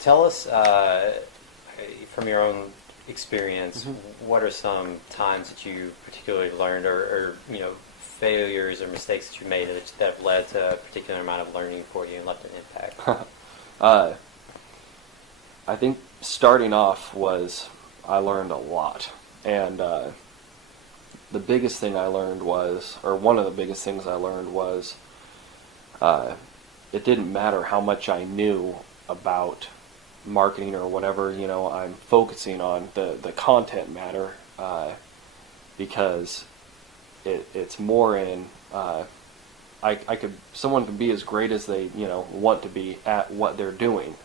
Tell us, from your own experience, Mm-hmm. what are some times that you particularly learned, or failures or mistakes that you made that have led to a particular amount of learning for you and left an impact? uh, I think starting off I learned a lot, and the biggest thing I learned was, or one of the biggest things I learned was, it didn't matter how much I knew about marketing or whatever, I'm focusing on. The content matter, because it's more in, someone can be as great as they, want to be at what they're doing,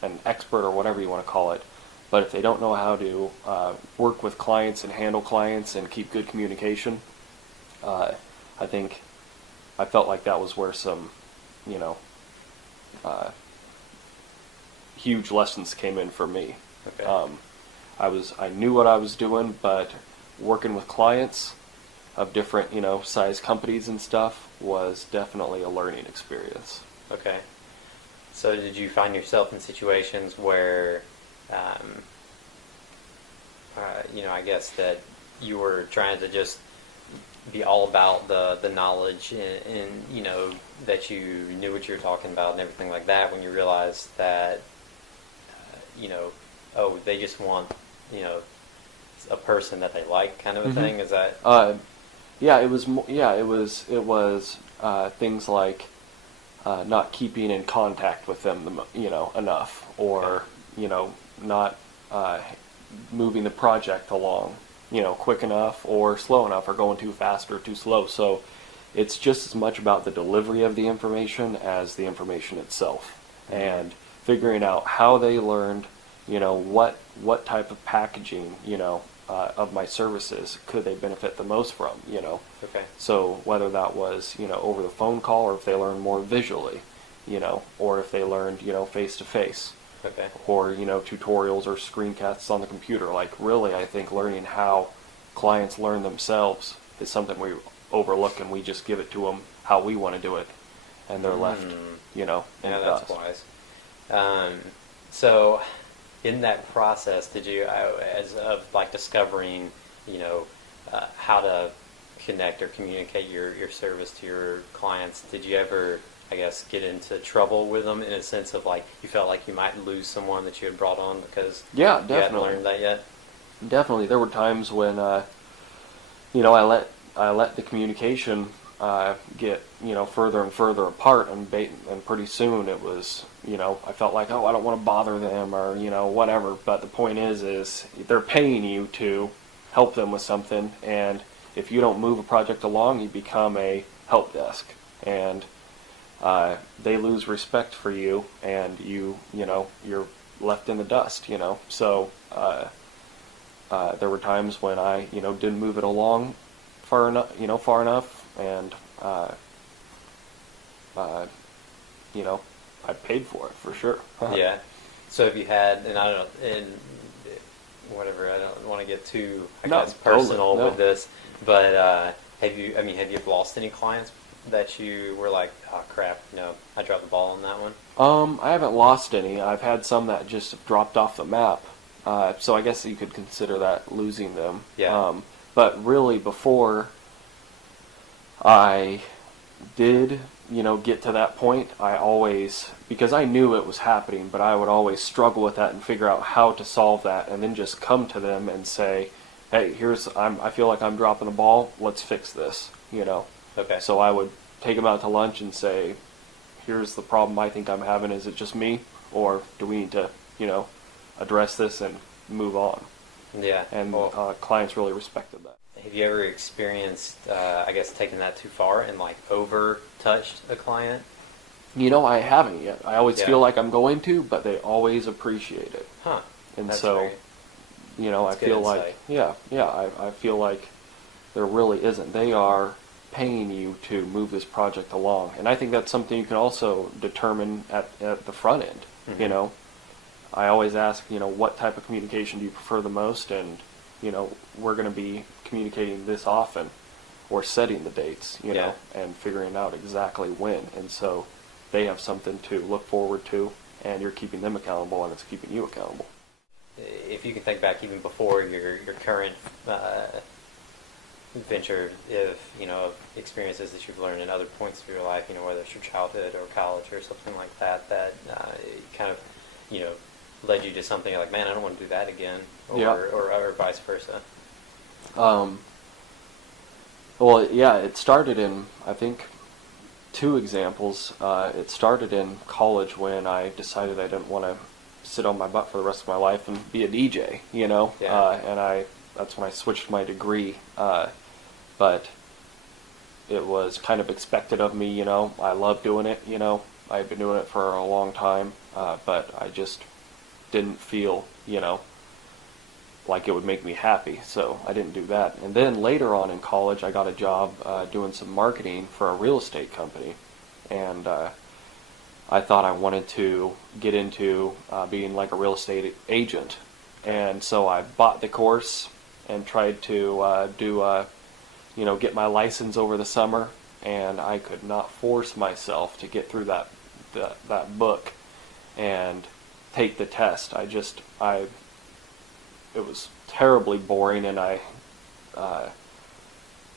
an expert or whatever you want to call it. But if they don't know how to work with clients and handle clients and keep good communication, I think I felt like that was where some, uh, huge lessons came in for me. Okay. I knew what I was doing, but working with clients of different, size companies and stuff was definitely a learning experience. Okay. So did you find yourself in situations where, I guess that you were trying to just be all about the knowledge and that you knew what you were talking about and everything like that, when you realized that, oh, they just want, a person that they like, kind of a thing? Is that? Yeah, it was. It was things like not keeping in contact with them, enough, or not moving the project along, quick enough or slow enough, or going too fast or too slow. So it's just as much about the delivery of the information as the information itself, and figuring out how they learned, what type of packaging, of my services could they benefit the most from, Okay. So whether that was, over the phone call, or if they learned more visually, or if they learned, face to face. Okay. Or, tutorials or screencasts on the computer. Like, really, I think learning how clients learn themselves is something we overlook, and we just give it to them how we want to do it, and they're left, in Yeah, the that's dust. wise. So, in that process, did you, as of like discovering, how to connect or communicate your service to your clients, did you ever, I guess, get into trouble with them, in a sense of like you felt like you might lose someone that you had brought on because Yeah, you definitely. hadn't learned that yet? Definitely, there were times when, I let the communication get, further and further apart, and pretty soon it was, I felt like, oh, I don't want to bother them, or whatever. But the point is they're paying you to help them with something, and if you don't move a project along, you become a help desk, and they lose respect for you, and you're left in the dust. So there were times when I didn't move it along far enough, and I paid for it for sure. Yeah. So have you had, and I don't know, and whatever, I don't want to get too, I No, guess, personal totally, no. with this, but have you lost any clients that you were like, oh crap, I dropped the ball on that one? I haven't lost any. I've had some that just dropped off the map. So I guess you could consider that losing them. Yeah. But really, before I did, get to that point, I always, because I knew it was happening, but I would always struggle with that and figure out how to solve that, and then just come to them and say, hey, I feel like I'm dropping the ball. Let's fix this. Okay. So I would take them out to lunch and say, here's the problem I think I'm having. Is it just me, or do we need to, address this and move on? Yeah. And Well, clients really respected that. have you ever experienced, I guess, taking that too far and like over touched a client? I haven't yet. I always Yeah. feel like I'm going to, but they always appreciate it. Huh. And That's so, very- I that's good feel insight. like, I feel like there really isn't. They are paying you to move this project along. And I think that's something you can also determine at the front end. Mhm. I always ask, what type of communication do you prefer the most? And, we're going to be communicating this often, or setting the dates, Yeah. and figuring out exactly when. And so they have something to look forward to, and you're keeping them accountable, and it's keeping you accountable. If you can think back even before your current venture, if of experiences that you've learned in other points of your life, whether it's your childhood or college or something like that, that kind of led you to something like, man, I don't want to do that again, or Yeah. or vice versa. Well, yeah, it started in, I think, two examples. It started in college when I decided I didn't want to sit on my butt for the rest of my life and be a DJ, Yeah. and that's when I switched my degree. But it was kind of expected of me, I love doing it, I had been doing it for a long time, but I just didn't feel, like it would make me happy, so I didn't do that. And then later on in college, I got a job doing some marketing for a real estate company, and I thought I wanted to get into being like a real estate agent, and so I bought the course and tried to get my license over the summer, and I could not force myself to get through that book and take the test. It was terribly boring, and I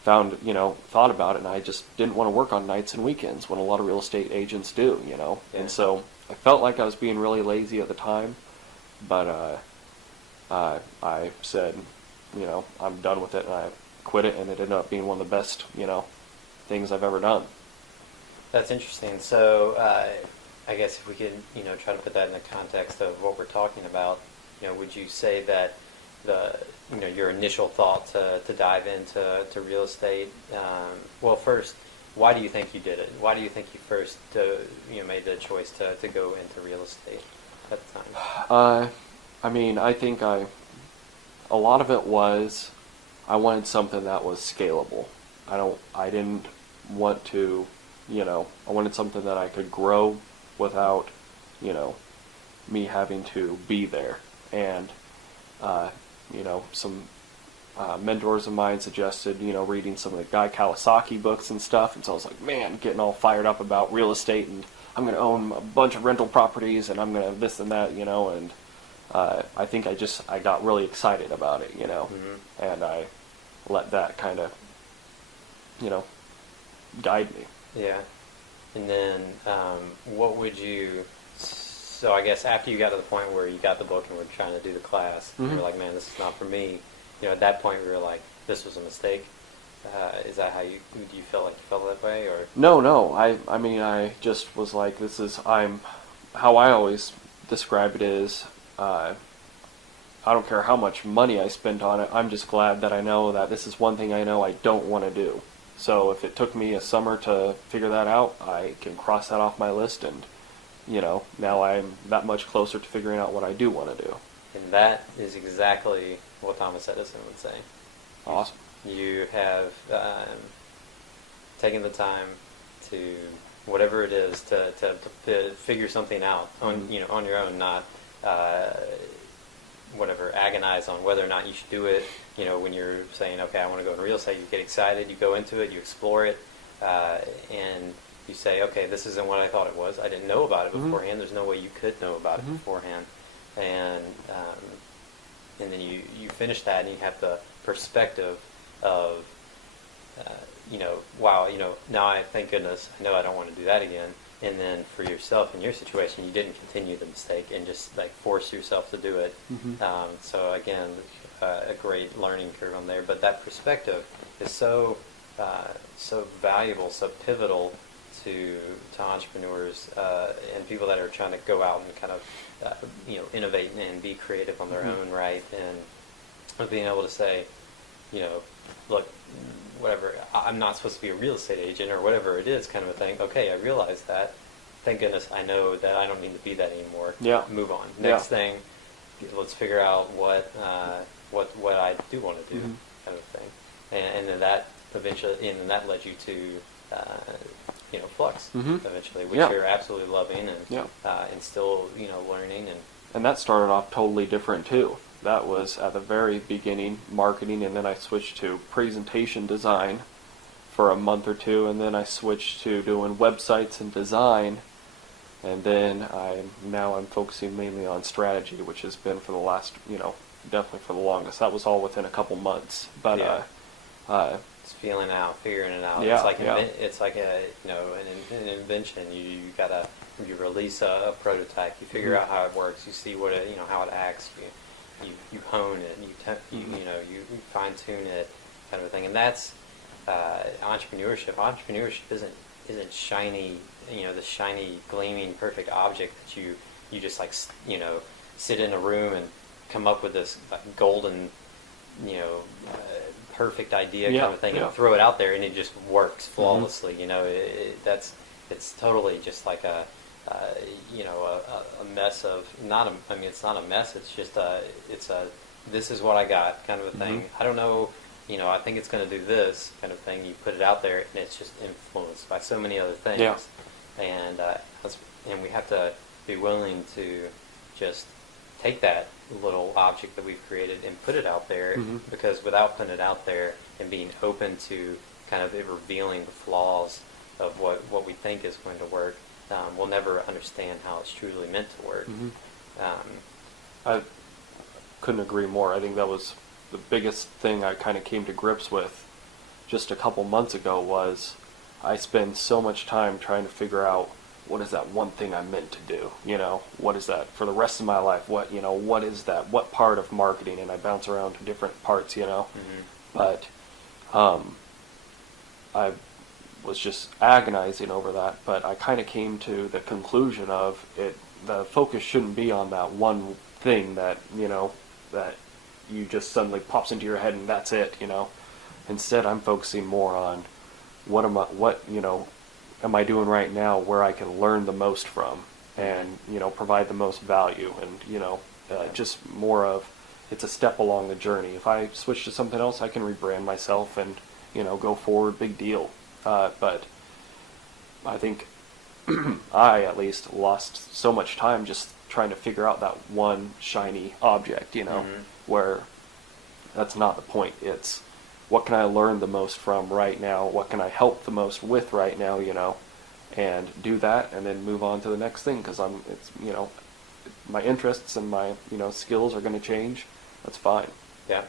thought about it, and I just didn't want to work on nights and weekends when a lot of real estate agents do, Yeah. And so I felt like I was being really lazy at the time, but I said, I'm done with it, and I quit it, and it ended up being one of the best, things I've ever done. That's interesting. So I guess if we could, try to put that in the context of what we're talking about, would you say that your initial thought to dive into real estate? Well, first, why do you think you did it? Why do you think you first made the choice to go into real estate at the time? I think a lot of it was I wanted something that was scalable. I didn't want to, I wanted something that I could grow without, me having to be there. And, some mentors of mine suggested, reading some of the Guy Kawasaki books and stuff. And so I was like, man, getting all fired up about real estate, and I'm going to own a bunch of rental properties, and I'm going to this and that, and I think I got really excited about it, Mm-hmm. and I let that kind of, guide me. Yeah. And then what would you... So I guess after you got to the point where you got the book and were trying to do the class, Mm-hmm. you were like, man, this is not for me. At that point we were like, this was a mistake. Is that how do you feel like you felt that way, or? No. I just was like, how I always describe it is, I don't care how much money I spent on it, I'm just glad that I know that this is one thing I know I don't want to do. So if it took me a summer to figure that out, I can cross that off my list, and, now I'm that much closer to figuring out what I do want to do. And that is exactly what Thomas Edison would say. Awesome. You have taken the time to, whatever it is, to figure something out on Mm-hmm. on your own, not whatever, agonize on whether or not you should do it. When you're saying, okay, I want to go into real estate, you get excited, you go into it, you explore it, and you say, okay, this isn't what I thought it was. I didn't know about it Mm-hmm. beforehand. There's no way you could know about Mm-hmm. it beforehand. And then you finish that, and you have the perspective of, wow, now thank goodness, I know I don't want to do that again. And then for yourself, in your situation, you didn't continue the mistake and just like force yourself to do it. Mm-hmm. So again, a great learning curve on there. But that perspective is so valuable, so pivotal to entrepreneurs and people that are trying to go out and kind of innovate and be creative on their Mm-hmm. own right, and being able to say, look, whatever, I'm not supposed to be a real estate agent or whatever it is, kind of a thing. Okay, I realize that. Thank goodness I know that I don't need to be that anymore. Yeah. Move on. Yeah. Next thing, let's figure out what I do want to do, Mm-hmm. kind of thing. And then that eventually, and then that led you to Flux Mm-hmm. eventually, which Yeah. you're absolutely loving, and Yeah. and still learning. And that started off totally different too. That was at the very beginning, marketing, and then I switched to presentation design for a month or two, and then I switched to doing websites and design, And then I'm focusing mainly on strategy, which has been for the last, definitely for the longest. That was all within a couple months. But Yeah. uh, It's feeling out, figuring it out. yeah, It's like yeah. it's like an invention. You release a prototype. You figure Mhm. out how it works. You see what it how it acts. You hone it. Mhm. You fine tune it, kind of a thing. And that's entrepreneurship. Entrepreneurship isn't shiny. The shiny, gleaming, perfect object that you just like sit in a room and come up with this like, golden you know, uh, perfect idea Yeah, kind of thing yeah. and throw it out there and it just works Mhm. flawlessly. It's totally just like uh, a mess of not a, I mean, it's not a mess. It's just it's a, this is what I got kind of a Mhm. thing. I don't know, I think it's going to do this kind of thing. You put it out there and it's just influenced by so many other Yeah. things. And, and we have to be willing to just take that little object that we've created and put it out there Mhm. because without putting it out there and being open to kind of it revealing the flaws of what we think is going to work, we'll never understand how it's truly meant to work. Mhm. Um, I couldn't agree more. I think that was the biggest thing I kind of came to grips with just a couple months ago was I spend so much time trying to figure out what is that one thing I'm meant to do? What is that for the rest of my life? What is that? What part of marketing? And I bounce around to different parts. mhm. But um, I was just agonizing over that. But I kind of came to the conclusion of it. The focus shouldn't be on that one thing that you just suddenly pops into your head and that's it. Instead, I'm focusing more on what am I doing right now where I can learn the most from and provide the most value and just more of it's a step along the journey. If I switch to something else, I can rebrand myself and go forward, big deal. But I think I at least lost so much time just trying to figure out that one shiny object, Mhm. where that's not the point. It's what can I learn the most from right now? What can I help the most with right now? And do that, and then move on to the next thing because my interests and my skills are going to change. That's fine. Yeah.